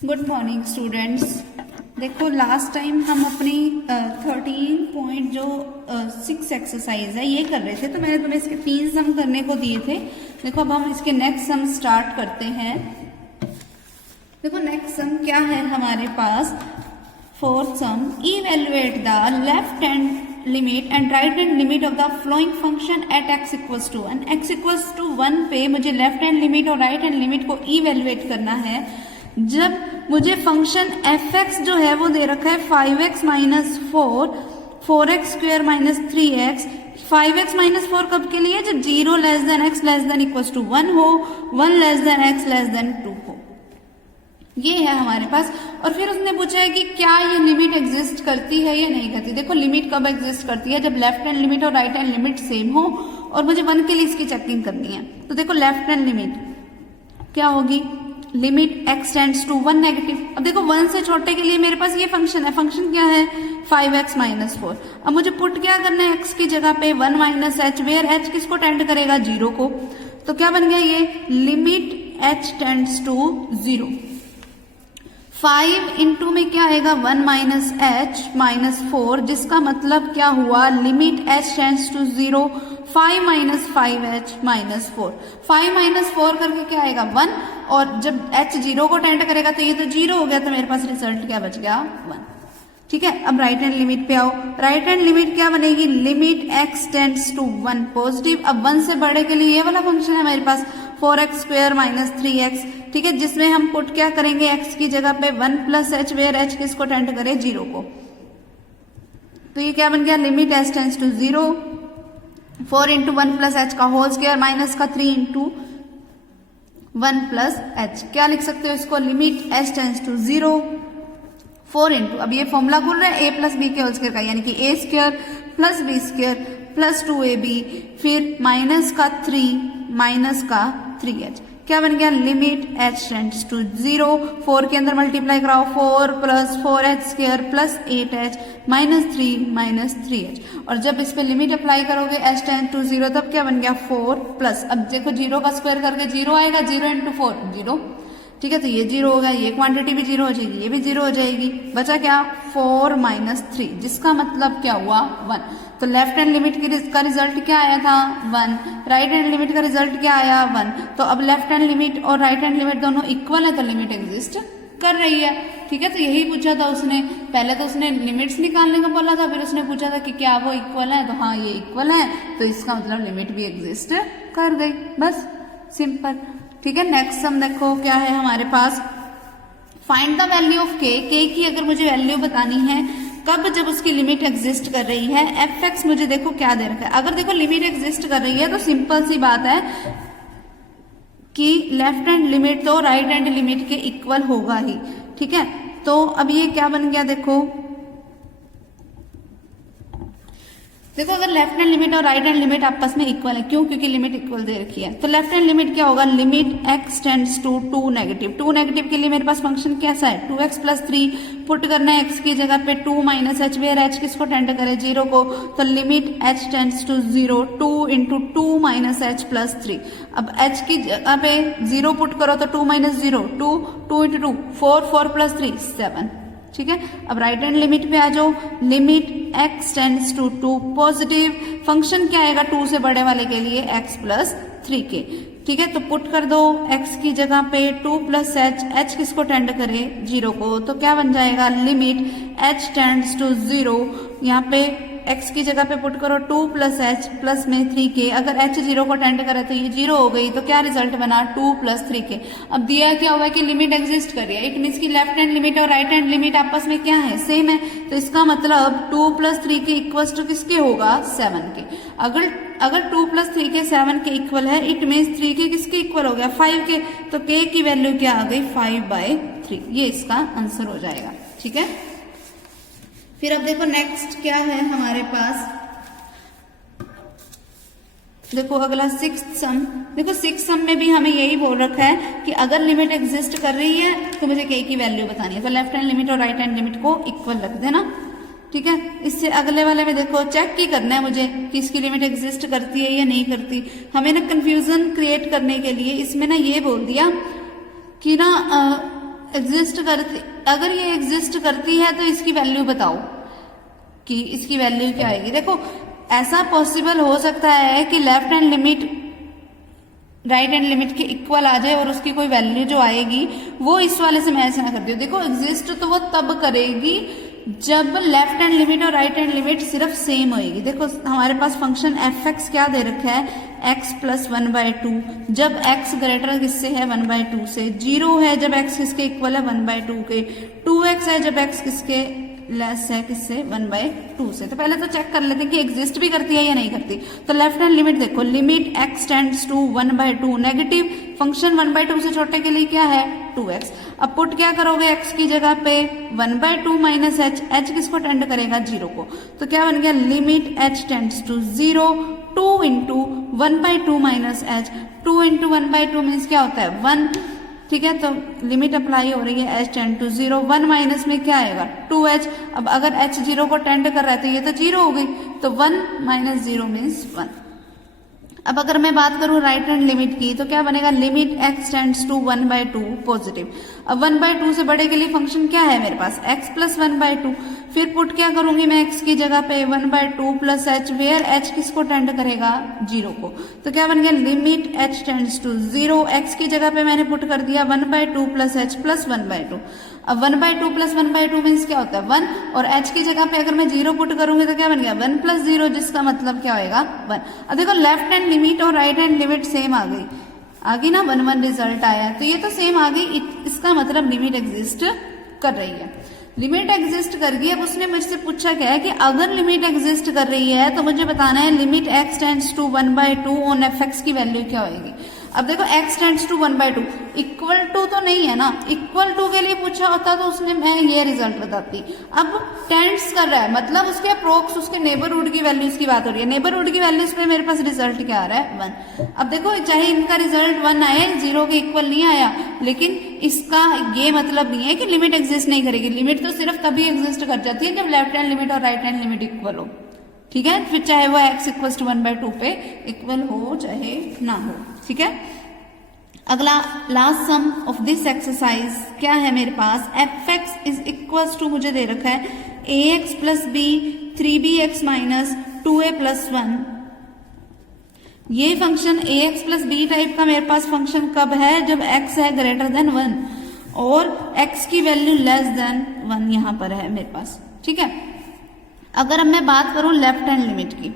Good morning students. देखो last time हम अपनी 13.6 एक्सरसाइज है ये कर रहे थे, तो मैंने तुम्हें इसके 3 सम करने को दिए थे। देखो अब हम इसके नेक्स्ट सम स्टार्ट करते हैं। देखो नेक्स्ट सम क्या है हमारे पास, fourth sum, evaluate the left hand limit and right hand limit of the following function at x equals to 1। x equals to 1 पे मुझे लेफ्ट हैंड लिमिट और राइट हैंड लिमिट को इवेलुएट करना है। जब मुझे फंक्शन fx जो है वो दे रखा है 5x minus 4x square minus 3x। 5x minus 4 कब के लिए, जब 0 less than x less than equals to 1 हो, 1 less than x less than 2 हो। ये है हमारे पास। और फिर उसने पूछा है कि क्या ये लिमिट एग्जिस्ट करती है या नहीं करती। देखो लिमिट कब एग्जिस्ट करती है, जब लेफ्ट हैंड लिमिट और राइट हैंड लिमिट सेम हो और मुझे 1 के लिए इसकी चेकिंग करनी है। तो देखो लेफ्ट हैंड लिमिट क्या होगी, limit x tends to 1 negative. अब देखो 1 से छोटे के लिए मेरे पास ये फंक्शन है, फंक्शन क्या है 5x माइनस 4। अब मुझे पुट क्या करना है, x की जगह पे 1 माइनस h, वेयर h किसको टेंड करेगा 0 को। तो क्या बन गया ये, limit h tends to 0। 5 into में क्या आएगा 1 माइनस h माइनस 4, जिसका मतलब क्या हुआ, limit h tends to 0, 5 minus 5h minus 4। 5 minus 4 करके क्या आएगा 1, और जब h 0 को टेंड करेगा तो ये तो 0 हो गया, तो मेरे पास रिजल्ट क्या बच गया 1। ठीक है, अब राइट हैंड लिमिट पे आओ। राइट हैंड लिमिट क्या बनेगी, limit x tends to 1 positive. अब 1 से बड़े के लिए ये वाला फंक्शन है मेरे पास 4x स्क्वेयर माइनस 3x। ठीक है, जिसमें हम पुट क्या करेंगे, x की जगह पे 1 प्लस h, वेयर h किसको टेंड करे 0 को। तो ये क्या बन गया, limit h tends to 0, 4 into 1 plus h का होल स्क्वायर माइनस का 3 इंटू 1 प्लस h। क्या लिख सकते हो इसको, limit h tends to 0, 4 into, अब ये फॉर्मूला खुल रहा है a प्लस बी के होल स्क्वायर का, यानी कि a square plus b square plus 2ab, फिर माइनस का 3 माइनस का 3h। क्या बन गया, लिमिट h टेंड्स टू 0, 4 के अंदर मल्टीप्लाई कराओ, 4 plus 4h square plus 8h minus 3h। और जब इस पे लिमिट अप्लाई करोगे h टेंड्स टू 0, तब क्या बन गया 4 प्लस, अब देखो 0 का स्क्वायर करके 0 आएगा, 0 इंटू 4 0। ठीक है, तो ये 0 होगा, ये क्वांटिटी भी 0 हो जाएगी, ये भी 0 हो जाएगी, बचा क्या 4 माइनस 3, जिसका मतलब क्या हुआ 1। तो लेफ्ट हैंड लिमिट का रिजल्ट क्या आया था 1, राइट हैंड लिमिट का रिजल्ट क्या आया 1। तो अब लेफ्ट हैंड लिमिट और राइट हैंड लिमिट दोनों इक्वल है, तो लिमिट एग्जिस्ट कर रही है। ठीक है, तो यही पूछा था उसने, पहले तो उसने लिमिट्स निकालने का बोला था, फिर उसने पूछा था कि क्या वो इक्वल है, तो हाँ ये इक्वल है, तो इसका मतलब लिमिट भी एग्जिस्ट कर गई, बस सिंपल। ठीक है, नेक्स्ट सम देखो क्या है हमारे पास, find the value of k। की अगर मुझे वैल्यू बतानी है कब, जब उसकी लिमिट एग्जिस्ट कर रही है। fx मुझे देखो क्या दे रखा है, अगर देखो लिमिट एग्जिस्ट कर रही है तो सिंपल सी बात है कि लेफ्ट हैंड लिमिट तो राइट हैंड लिमिट के इक्वल होगा ही। ठीक है, तो अब ये क्या बन गया, देखो अगर लेफ्ट हैंड लिमिट और राइट हैंड लिमिट आपस में इक्वल है, क्यों, क्योंकि लिमिट इक्वल दे रखी है, तो लेफ्ट हैंड लिमिट क्या होगा, limit x tends to 2 negative. 2 negative के लिए मेरे पास फंक्शन कैसा है 2x प्लस 3, पुट करना है x की जगह पे 2 माइनस h, वेयर h किसको टेंड करे 0 को। तो limit h tends to 0, 2 into 2 minus h plus 3। अब h की जगह पे 0 पुट करो तो 2 माइनस 0 2, 2 इंटू 2 4, 4 प्लस 3 7। ठीक है, अब राइट हैंड लिमिट पे आ जाओ, limit x tends to 2 positive, function क्या आएगा 2 से बड़े वाले के लिए x प्लस 3 के। ठीक है, तो पुट कर दो x की जगह पे 2 प्लस h किसको टेंड करे 0 को। तो क्या बन जाएगा, लिमिट h टेंड्स टू 0, यहाँ पे x की जगह पे पुट करो 2 प्लस h प्लस में 3 के, अगर h 0 को टेंड करे तो ये 0 हो गई, तो क्या रिजल्ट बना 2 प्लस 3 के। अब दिया क्या हुआ है कि लिमिट एग्जिस्ट कर रही है, इट मीन्स की लेफ्ट हैंड लिमिट और राइट हैंड लिमिट आपस में क्या है, सेम है। तो इसका मतलब 2 प्लस 3 के इक्वल टू किसके होगा 7 के। अगर 2 प्लस 3 के 7 के इक्वल है, इट मीन्स 3 के किसके इक्वल हो गया 5 के। तो k की वैल्यू क्या आ गई 5/3, ये इसका आंसर हो जाएगा। ठीक है, फिर अब देखो नेक्स्ट क्या है हमारे पास, देखो अगला 6th सम। देखो 6th सम में भी हमें यही बोल रखा है कि अगर लिमिट एग्जिस्ट कर रही है तो मुझे k की वैल्यू बतानी है, तो लेफ्ट हैंड लिमिट और राइट हैंड लिमिट को इक्वल रख देना। ठीक है, इससे अगले वाले में देखो चेक की करना है मुझे कि इसकी लिमिट एग्जिस्ट करती है या नहीं करती। हमें ना कंफ्यूजन क्रिएट करने के लिए इसमें ना ये बोल दिया कि ना एग्जिस्ट करती, अगर ये एग्जिस्ट करती है तो इसकी वैल्यू बताओ कि इसकी वैल्यू क्या आएगी। देखो ऐसा पॉसिबल हो सकता है कि left hand limit right hand limit के इक्वल आ जाए और उसकी कोई वैल्यू जो आएगी वो इस वाले से मैच ना करती हो। देखो एग्जिस्ट तो वो तब करेगी जब लेफ्ट हैंड लिमिट और राइट हैंड लिमिट सिर्फ सेम होएगी। देखो हमारे पास फंक्शन एफ एक्स क्या दे रखा है, x प्लस 1/2, जब x ग्रेटर किससे है 1/2 से, 0 है जब x किसके इक्वल है 1/2 के, 2x है जब x किसके लेस है किससे 1/2 से। तो पहले तो चेक कर लेते हैं कि एग्जिस्ट भी करती है या नहीं करती। तो लेफ्ट हैंड लिमिट देखो, limit x tends to 1/2 negative, function 1/2 से छोटे के लिए क्या है 2x। अब पुट क्या करोगे x की जगह पे 1/2 माइनस h, h किसको टेंड करेगा 0 को, तो क्या बन गया limit h tends to 0, 2 into 1/2 minus h, 2 into 1/2 means क्या होता है 1, ठीक है। तो लिमिट अप्लाई हो रही है h टेंड टू 0, 1 माइनस में क्या आएगा 2h। अब अगर h 0 को टेंड कर रहा है तो ये तो 0 हो गई, तो 1 माइनस 0 मीन्स 1। अब अगर मैं बात करूं राइट हैंड लिमिट की तो क्या बनेगा limit x tends to 1/2 positive. अब 1/2 से बड़े के लिए फंक्शन क्या है मेरे पास x प्लस 1/2, फिर पुट क्या करूंगी मैं x की जगह पे 1/2 प्लस h, वेयर h किसको टेंड करेगा 0 को, तो क्या बन गया limit h tends to 0, x की जगह पे मैंने पुट कर दिया 1/2 प्लस h प्लस 1/2। अब 1/2 प्लस 1/2 मीन्स क्या होता है 1, और h की जगह पे अगर मैं 0 पुट करूंगी तो क्या बन गया 1 प्लस 0, जिसका मतलब क्या होएगा 1। अब देखो लेफ्ट हैंड लिमिट और राइट हैंड लिमिट सेम आ गई ना, 1 1 रिजल्ट आया, तो ये तो सेम आ गई, इसका मतलब लिमिट एग्जिस्ट कर रही है। लिमिट एग्जिस्ट कर गई। अब उसने मुझसे पूछा क्या है कि अगर लिमिट एग्जिस्ट कर रही है तो मुझे बताना है limit x tends to 1/2 on fx की वैल्यू क्या होगी। अब देखो x tends to 1/2 equal to तो नहीं है ना, इक्वल टू के लिए पूछा होता तो उसने मैं ये रिजल्ट बताती। अब टेंड्स कर रहा है मतलब उसके अप्रोक्स, उसके नेबरहुड की वैल्यूज की बात हो रही है, नेबरहुड की वैल्यूज पे मेरे पास रिजल्ट क्या आ रहा है 1। अब देखो चाहे इनका रिजल्ट 1 आए, 0 के इक्वल नहीं आया, लेकिन इसका ये मतलब नहीं है कि लिमिट एग्जिस्ट नहीं करेगी। लिमिट तो सिर्फ तभी एग्जिस्ट कर जाती है जब लेफ्ट हैंड लिमिट और राइट हैंड लिमिट इक्वल हो, ठीक है, फिर चाहे वो x इक्वल टू 1/2 पे इक्वल हो चाहे ना हो, ठीक है। अगला last sum of this exercise क्या है मेरे पास, fx इज इक्वल टू मुझे दे रखा है ax plus b 3bx minus 2a plus 1। ये function ax plus b type का मेरे पास फंक्शन कब है, जब x है ग्रेटर देन 1 और x की वैल्यू लेस देन 1 यहां पर है मेरे पास, ठीक है। अगर अब मैं बात करूं लेफ्ट हैंड लिमिट की,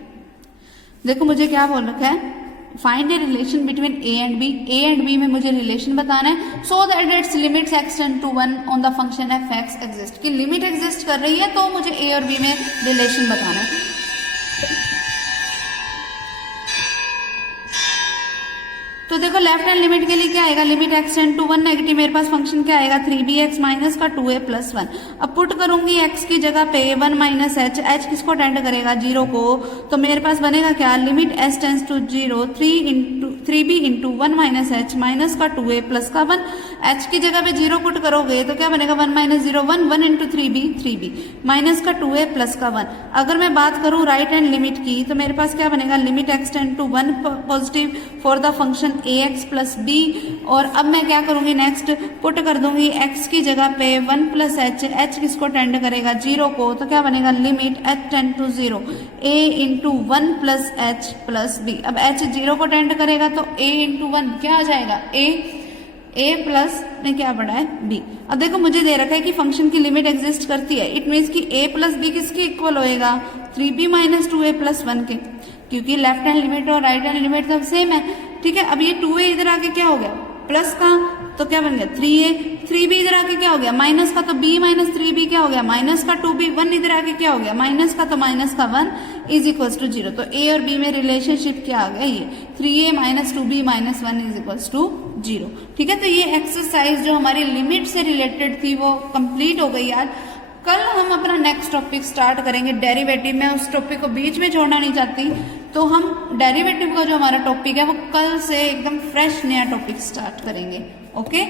देखो मुझे क्या बोल रखा है, find a relation between a and b। a and b में मुझे रिलेशन बताना है so that its limits x tend to 1 on the function f(x) exist, कि लिमिट एग्जिस्ट कर रही है तो मुझे a और b में रिलेशन बताना है। तो देखो लेफ्ट हैंड लिमिट के लिए क्या आएगा, limit x tend to 1 negative, मेरे पास फंक्शन क्या आएगा 3bx माइनस का 2a प्लस 1। अब पुट करूंगी x की जगह पे 1 माइनस h, h किसको टेंड करेगा 0 को, तो मेरे पास बनेगा क्या limit s tends to 0 3b into 1 minus h minus का 2a प्लस का 1। h की जगह पे 0 पुट करोगे तो क्या बनेगा 1 माइनस 0 1, 1 इंटू 3b माइनस का 2a प्लस का 1। अगर मैं बात करूं राइट हैंड लिमिट की तो मेरे पास क्या बनेगा limit x tend to 1 positive for the function ax plus b। और अब मैं क्या करूंगी नेक्स्ट पुट कर दूंगी x की जगह पे 1 प्लस h, h किसको टेंड करेगा 0 को, तो क्या बनेगा limit h tend to 0 a into 1 plus h plus b। अब h 0 को टेंड करेगा तो a इंटू 1 क्या आ जाएगा a प्लस में क्या पड़ा है b। अब देखो मुझे दे रखा है कि फंक्शन की लिमिट एग्जिस्ट करती है, इट मीन्स कि a प्लस b किसके इक्वल होएगा 3b माइनस 2a प्लस 1 के, क्योंकि लेफ्ट हैंड लिमिट और राइट हैंड लिमिट सब सेम है, ठीक है। अब ये 2a इधर आके क्या हो गया प्लस का, तो क्या बन गया 3a, 3b इधर आके क्या हो गया माइनस का, तो b माइनस 3b क्या हो गया माइनस का 2b, 1 इधर आके क्या हो गया माइनस का, तो माइनस का 1 इज इक्वल्स टू 0। तो a और b में रिलेशनशिप क्या आ गया ये 3a minus 2b minus 1 is equals to 0, ठीक है। तो ये एक्सरसाइज जो हमारी लिमिट से रिलेटेड थी वो कंप्लीट हो गई आज। कल हम अपना नेक्स्ट टॉपिक स्टार्ट करेंगे डेरिवेटिव। मैं उस टॉपिक को बीच में छोड़ना नहीं चाहती, तो हम डेरिवेटिव का जो हमारा टॉपिक है वो कल से एकदम फ्रेश नया टॉपिक स्टार्ट करेंगे। ओके।